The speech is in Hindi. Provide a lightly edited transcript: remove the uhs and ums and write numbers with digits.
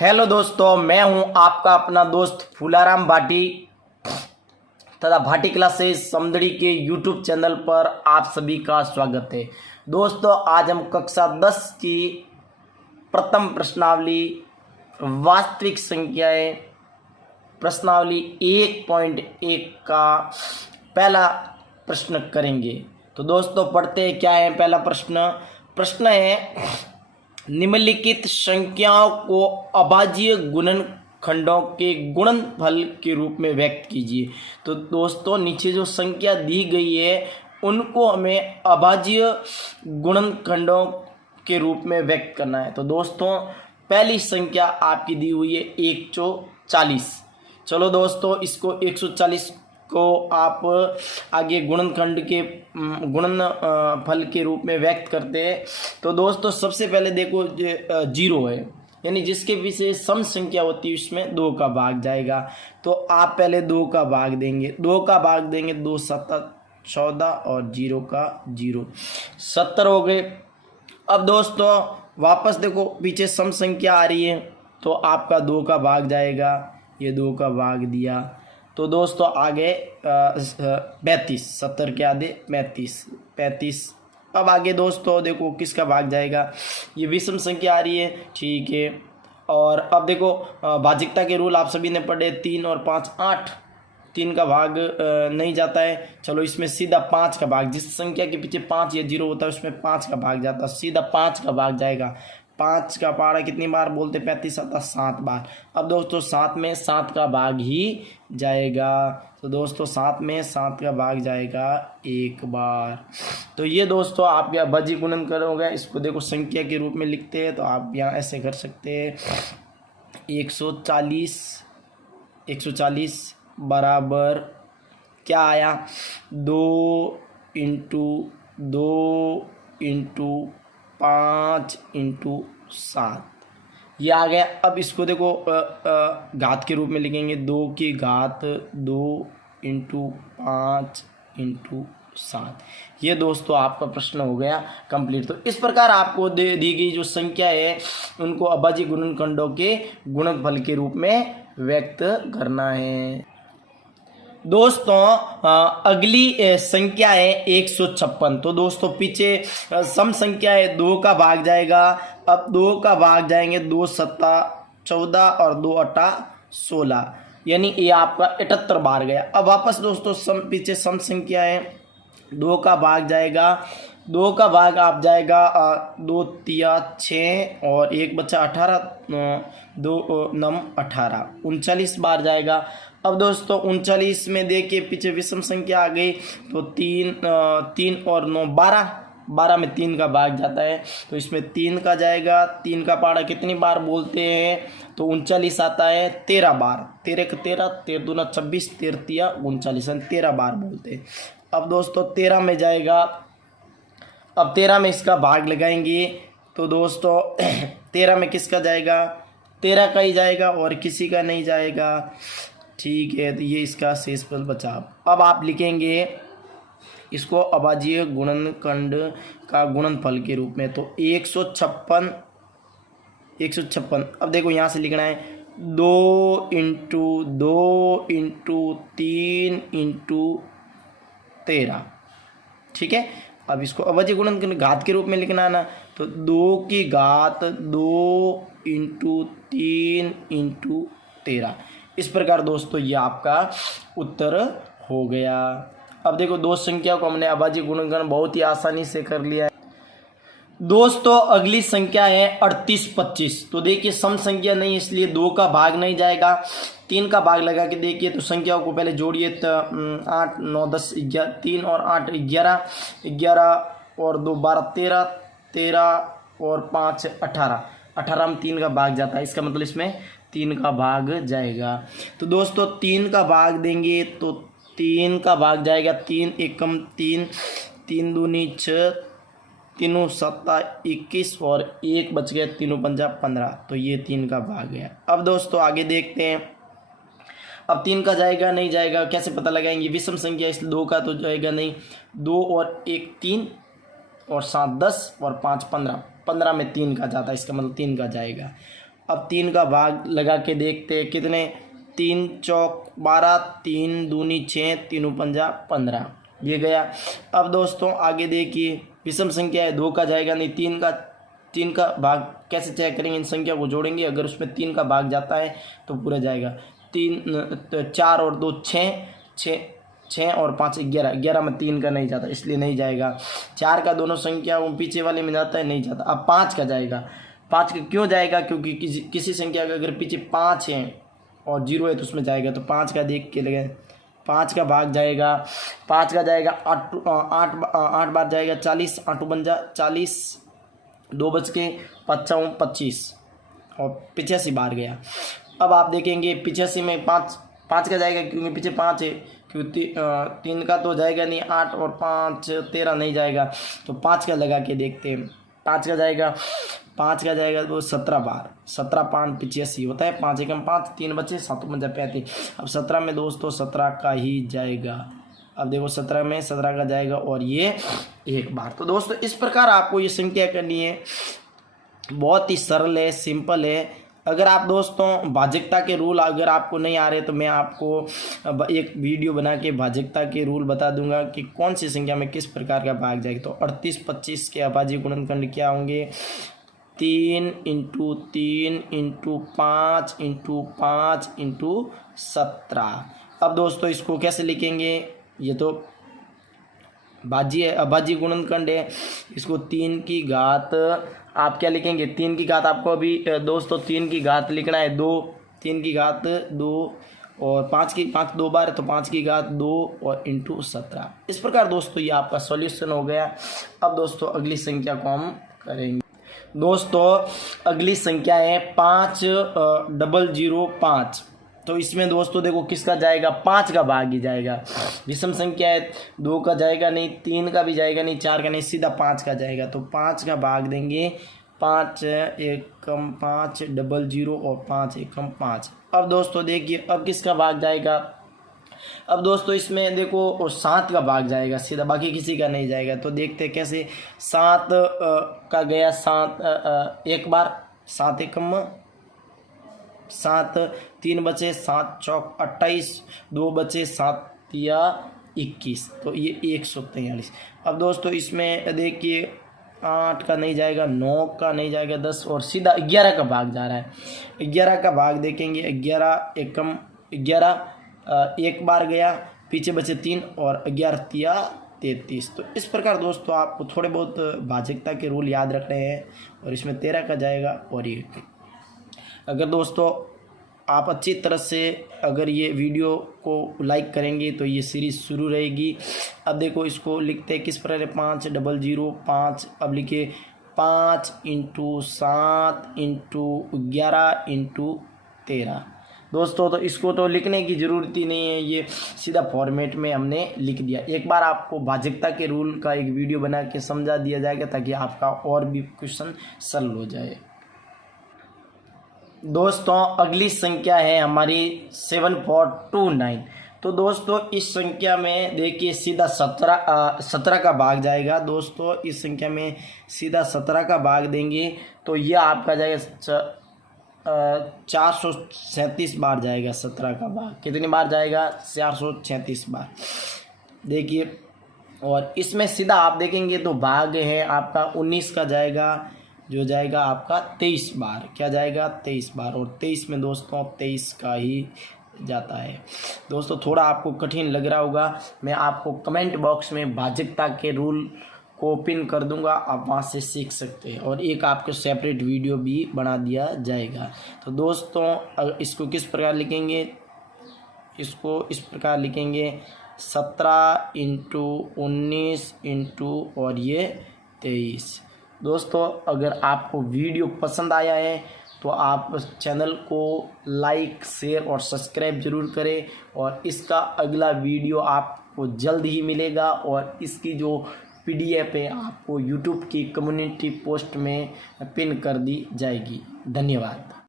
हेलो दोस्तों, मैं हूं आपका अपना दोस्त फूलाराम भाटी तथा भाटी क्लासेस समदड़ी के यूट्यूब चैनल पर आप सभी का स्वागत है। दोस्तों, आज हम कक्षा 10 की प्रथम प्रश्नावली वास्तविक संख्याएं प्रश्नावली 1.1 का पहला प्रश्न करेंगे। तो दोस्तों पढ़ते हैं क्या है पहला प्रश्न है, निम्नलिखित संख्याओं को अभाज्य गुणनखंडों के गुणनफल के रूप में व्यक्त कीजिए। तो दोस्तों नीचे जो संख्या दी गई है उनको हमें अभाज्य गुणनखंडों के रूप में व्यक्त करना है। तो दोस्तों पहली संख्या आपकी दी हुई है 140। चलो दोस्तों, इसको 140 को आप आगे गुणनखंड के गुणन फल के रूप में व्यक्त करते हैं। तो दोस्तों सबसे पहले देखो 0 है, यानी जिसके पीछे सम संख्या होती है उसमें 2 का भाग जाएगा। तो आप पहले 2 का भाग देंगे, 2 7 14 और 0 का 0 70 हो गए। अब दोस्तों वापस देखो पीछे सम संख्या आ रही है, तो आपका 2 का भाग जाएगा, ये 2 का भाग दिया। तो दोस्तों आगे 35, 70 के आधे 35। अब आगे दोस्तों देखो किसका भाग जाएगा, ये विषम संख्या आ रही है, ठीक है। और अब देखो भाजिकता के रूल आप सभी ने पढ़े, 3 और 5 8, 3 का भाग नहीं जाता है। चलो इसमें सीधा 5 का भाग, जिस संख्या के पीछे 5 या 0 होता है उसमें 5 का भाग जाता है, सीधा 5 का भाग जाएगा। 5 का पारा कितनी बार बोलते, 35 आता 7 बार। अब दोस्तों 7 में 7 का भाग ही जाएगा। तो दोस्तों 7 में 7 का भाग जाएगा 1 बार। तो ये दोस्तों आप यहाँ अभाज्य गुणन करोगे, इसको देखो संख्या के रूप में लिखते हैं। तो आप यहाँ ऐसे कर सकते हैं, 140 बराबर क्या आया, 2 × 2 × 5 × 7 ये आ गया। अब इसको देखो घात के रूप में लिखेंगे, 2 की घात 2 × 5 × 7। ये दोस्तों आपका प्रश्न हो गया कंप्लीट। तो इस प्रकार आपको दी गई जो संख्या है उनको अभाज्य गुणनखंडों के गुणनफल के रूप में व्यक्त करना है। दोस्तों अगली संख्या है 156। तो दोस्तों पीछे सम संख्या है, 2 का भाग जाएगा। अब 2 का भाग जाएंगे, 2 7 14 और 2 8 16, यानी ये आपका 78 बार गया। अब वापस दोस्तों पीछे सम संख्या है, 2 का भाग जाएगा, 2 का भाग आप जाएगा 2 3 6 और 1 बचा 18, 2 9 18 39 बार जाएगा। अब दोस्तों 39 में देखिए पीछे विषम संख्या आ गई, तो 3 और 9 12 में 3 का भाग जाता है। तो इसमें 3 का जाएगा, 3 का पारा कितनी बार बोलते हैं, तो 39 आता है 13 बार। 13 का 13, 13 दूना 26, 13 तिया 39, 13 बार बोलते हैं। अब दोस्तों 13 में जाएगा, अब 13 में इसका भाग लगाएंगे। तो दोस्तों 13 में किसका जाएगा, 13 का ही जाएगा और किसी का नहीं जाएगा, ठीक है। तो ये इसका शेषफल बचा। अब आप लिखेंगे इसको अभाज्य गुणनखंड का गुणनफल के रूप में। तो 156। अब देखो यहाँ से लिखना है 2 × 2 × 3 × 13, ठीक है। अब इसको अभाज्य गुणनखंड घात के रूप में लिखना है ना, तो 2 की घात 2 × 3 × 13। इस प्रकार दोस्तों ये आपका उत्तर हो गया। अब देखो दो संख्या को हमने अभाज्य गुणनखंड बहुत ही आसानी से कर लिया है। दोस्तों अगली संख्या है 38 25। तो देखिए सम संख्या नहीं, इसलिए 2 का भाग नहीं जाएगा। 3 का भाग लगा के देखिए, तो संख्याओं को पहले जोड़िए, तो 8 9 10 11, 3 और 8 11, 11 और 2 12 13, 13 और 5 18, 18 में 3 का भाग जाता है, इसका मतलब इसमें 3 का भाग जाएगा। तो दोस्तों 3 का भाग देंगे, तो 3 का भाग जाएगा, 3 एकम 3, 3 दूनी 6, 3 7 21 और 1 बच गया, 3 5 15। तो ये 3 का भाग गया। अब दोस्तों आगे देखते हैं, अब 3 का जाएगा नहीं जाएगा, कैसे पता लगाएंगे, विषम संख्या इसलिए 2 का तो जाएगा नहीं। 2 और 1 3 और 7 10 और 5 15, 15 में 3 का जाता है, इसका मतलब 3 का जाएगा। अब 3 का भाग लगा के देखते हैं कितने, 3 चौक 12, 3 दूनी 6, 3 पंजा 15, ये गया। अब दोस्तों आगे देखिए विषम संख्या है, 2 का जाएगा नहीं, 3 का भाग कैसे चेक करेंगे, इन संख्या को जोड़ेंगे, अगर उसमें 3 का भाग जाता है तो पूरा जाएगा। 4 और 2 6 और 5 11, 11 में 3 का नहीं जाता इसलिए नहीं जाएगा। 4 का दोनों संख्या वो पीछे वाले में जाता है, नहीं जाता। अब 5 का जाएगा, 5 का क्यों जाएगा, क्योंकि किसी संख्या का अगर पीछे 5 है और 0 है तो उसमें जाएगा, तो 5 का देख के लगे, 5 का भाग जाएगा, 5 का जाएगा 8 बार जाएगा 40, 8 बन जा 40, 2 बच के 55 25 और 85 बार गया। अब आप देखेंगे 85 में 5 का जाएगा क्योंकि पीछे 5 है, क्योंकि 3 का तो जाएगा नहीं, 8 और 5 13 नहीं जाएगा, तो 5 का लगा के देखते हैं। 5 का जाएगा तो 17 बार, 17 5 85 होता है, 5 एकम 5, 3 बचे 7 पंजा 35। अब 17 में दोस्तों 17 का ही जाएगा। अब देखो 17 में 17 का जाएगा और ये 1 बार। तो दोस्तों इस प्रकार आपको ये संख्या करनी है, बहुत ही सरल है, सिंपल है। अगर आप दोस्तों भाजकता के रूल अगर आपको नहीं आ रहे तो मैं आपको एक वीडियो बना के भाजकता के रूल बता दूंगा कि कौन सी संख्या में किस प्रकार का भाग जाएगा। तो 38 25 के अभाज्य गुणनखंड क्या होंगे, 3 × 3 × 5 × 5 × 17। अब दोस्तों इसको कैसे लिखेंगे, ये तो अभाज्य गुणनखंड है, इसको 3 की घात आप क्या लिखेंगे, 3 की घात आपको अभी दोस्तों 3 की घात लिखना है 2, 3 की घात 2 और 5 2 बार तो 5 की घात 2 और × 17। इस प्रकार दोस्तों ये आपका सॉल्यूशन हो गया। अब दोस्तों अगली संख्या को हम करेंगे। दोस्तों अगली संख्या है 5005। तो इसमें दोस्तों देखो किसका जाएगा, 5 का भाग ही जाएगा। विषम संख्या है, 2 का जाएगा नहीं, 3 का भी जाएगा नहीं, 4 का नहीं, सीधा 5 का जाएगा। तो 5 का भाग देंगे, 5 एकम 5 00 और 5 एकम 5। अब दोस्तों देखिए अब किसका भाग जाएगा, अब दोस्तों इसमें देखो 7 का भाग जाएगा सीधा, बाकी किसी का नहीं जाएगा। तो देखते हैं कैसे, 7 का गया 7 एक बार, 7 एकम 7, 3 बचे 7 चौक 28, 2 बचे 7 या 21, तो ये 143। अब दोस्तों इसमें देखिए 8 का नहीं जाएगा, 9 का नहीं जाएगा, 10 और सीधा 11 का भाग जा रहा है। 11 का भाग देखेंगे, 11 एकम 11 एक बार गया, पीछे बचे 3 और 11 तिया 33। तो इस प्रकार दोस्तों आपको थोड़े बहुत भाजकता के रूल याद रखने हैं और इसमें 13 का जाएगा और 1। अगर दोस्तों आप अच्छी तरह से अगर ये वीडियो को लाइक करेंगे तो ये सीरीज़ शुरू रहेगी। अब देखो इसको लिखते हैं किस प्रकार, 50005। अब लिखे 5 × 7 × 11 × 13। दोस्तों तो इसको तो लिखने की ज़रूरत ही नहीं है, ये सीधा फॉर्मेट में हमने लिख दिया। एक बार आपको भाजकता के रूल का एक वीडियो बना के समझा दिया जाएगा ताकि आपका और भी क्वेश्चन सरल हो जाए। दोस्तों अगली संख्या है हमारी 7429। तो दोस्तों इस संख्या में देखिए सीधा 17 का भाग जाएगा। दोस्तों इस संख्या में सीधा 17 का भाग देंगे तो ये आपका जाएगा 437 बार जाएगा। 17 का भाग कितनी बार जाएगा, 436 बार देखिए। और इसमें सीधा आप देखेंगे तो भाग है आपका 19 का जाएगा, जो जाएगा आपका 23 बार। क्या जाएगा, 23 बार। और 23 में दोस्तों 23 का ही जाता है। दोस्तों थोड़ा आपको कठिन लग रहा होगा, मैं आपको कमेंट बॉक्स में भाजकता के रूल को पिन कर दूंगा, आप वहाँ से सीख सकते हैं और एक आपको सेपरेट वीडियो भी बना दिया जाएगा। तो दोस्तों इसको किस प्रकार लिखेंगे, इसको इस प्रकार लिखेंगे 17 × 19 × और ये 23। दोस्तों अगर आपको वीडियो पसंद आया है तो आप चैनल को लाइक शेयर और सब्सक्राइब जरूर करें और इसका अगला वीडियो आपको जल्द ही मिलेगा और इसकी जो PDF है आपको YouTube की कम्युनिटी पोस्ट में पिन कर दी जाएगी। धन्यवाद।